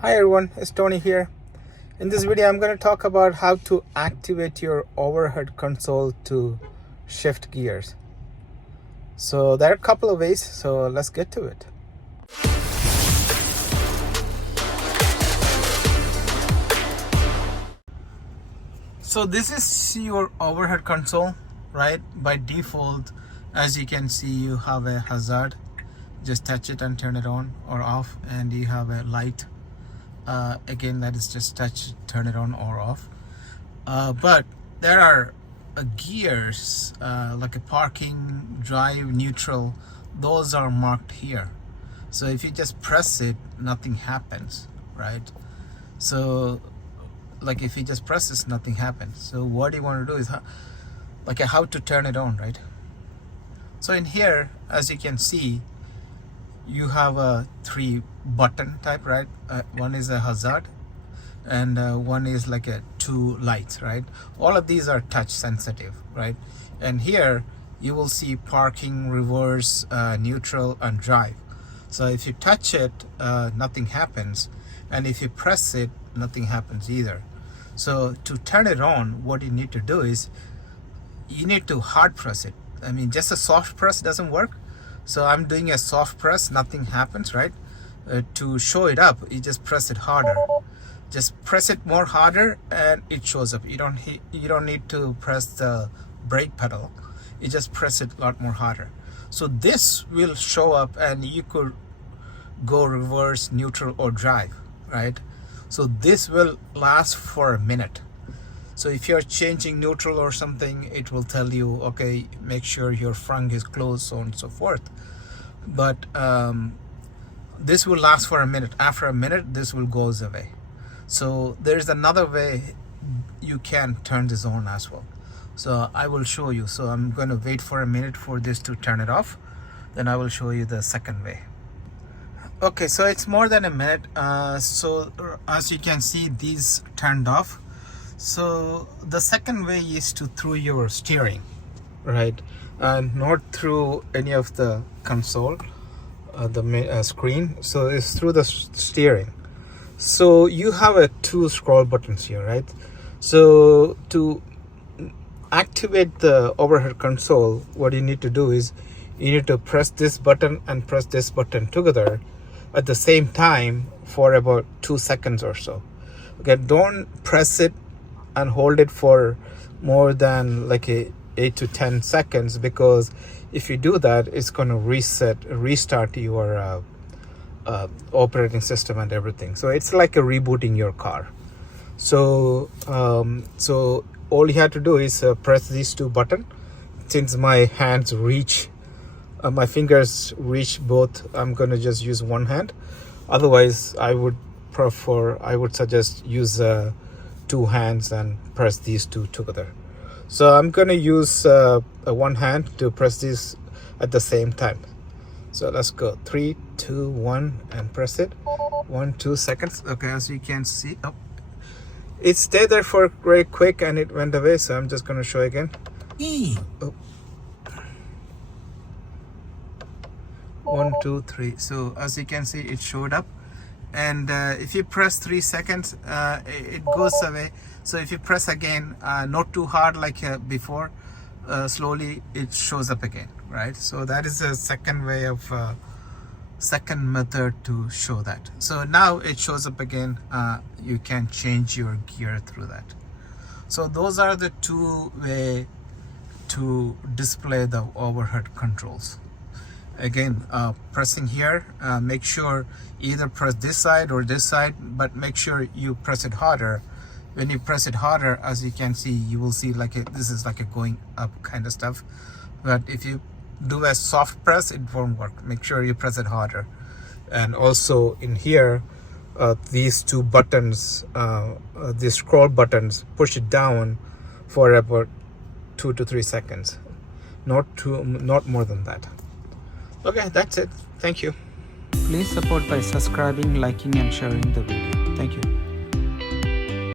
Hi everyone, it's Tony here. In this video I'm going to talk about how to activate your overhead console to shift gears. So there are a couple of ways, so let's get to it. So this is your overhead console, right? By default, as you can see, you have a hazard. Just touch it and turn it on or off, and you have a light. Again, that is just touch, turn it on or off. But there are gears like a parking, drive, neutral. Those are marked here. So if you just press it, nothing happens, right? So like if you just press this, nothing happens. So what you want to do is how to turn it on, right? So in here, as you can see, you have a 3 button type, right? One is a hazard, and one is like a 2 lights, right? All of these are touch sensitive, right? And here you will see parking, reverse, neutral, and drive. So if you touch it, nothing happens, and if you press it, nothing happens either. So to turn it on, what you need to do is you need to hard press it. I mean, just a soft press doesn't work. So I'm doing a soft press, nothing happens, right? To show it up, you just press it harder. Just press it more harder and it shows up. You don't need to press the brake pedal. You just press it a lot more harder. So this will show up and you could go reverse, neutral, or drive, right? So this will last for a minute. So if you're changing neutral or something, it will tell you, okay, make sure your front is closed, so on and so forth. But this will last for a minute. After a minute, this will goes away. So there's another way you can turn this on as well. So I will show you. So I'm going to wait for a minute for this to turn it off. Then I will show you the second way. Okay, so it's more than a minute. So as you can see, these turned off. So the second way is to through your steering, right? Not through any of the console, the screen. So it's through the steering. So you have 2 scroll buttons here, right? So to activate the overhead console, what you need to do is you need to press this button and press this button together at the same time for about 2 seconds or so. Okay, don't press it and hold it for more than like 8 to 10 seconds, because if you do that, it's going to restart your operating system and everything. So it's like a rebooting your car. So so all you have to do is press these 2 buttons. Since my hands reach, my fingers reach both, I'm going to just use one hand. Otherwise, I would suggest use 2 hands and press these 2 together. So I'm going to use one hand to press this at the same time. So let's go 3, 2, 1 and press it. 1, 2 seconds. Okay, as you can see, it stayed there for very quick and it went away. So I'm just going to show again. Oh. 1, 2, 3. So as you can see, it showed up. And if you press 3 seconds, it goes away. So if you press again, not too hard like before, slowly it shows up again, right? So that is a second way of second method to show that. So now it shows up again. You can change your gear through that. So those are the 2 ways to display the overhead controls. Again, pressing here, make sure either press this side or this side, but make sure you press it harder. When you press it harder, as you can see, you will see this is like a going up kind of stuff. But if you do a soft press, it won't work. Make sure you press it harder. And also in here, these 2 buttons, these scroll buttons, push it down for about 2 to 3 seconds. Not more than that. Okay, that's it. Thank you. Please support by subscribing, liking, and sharing the video.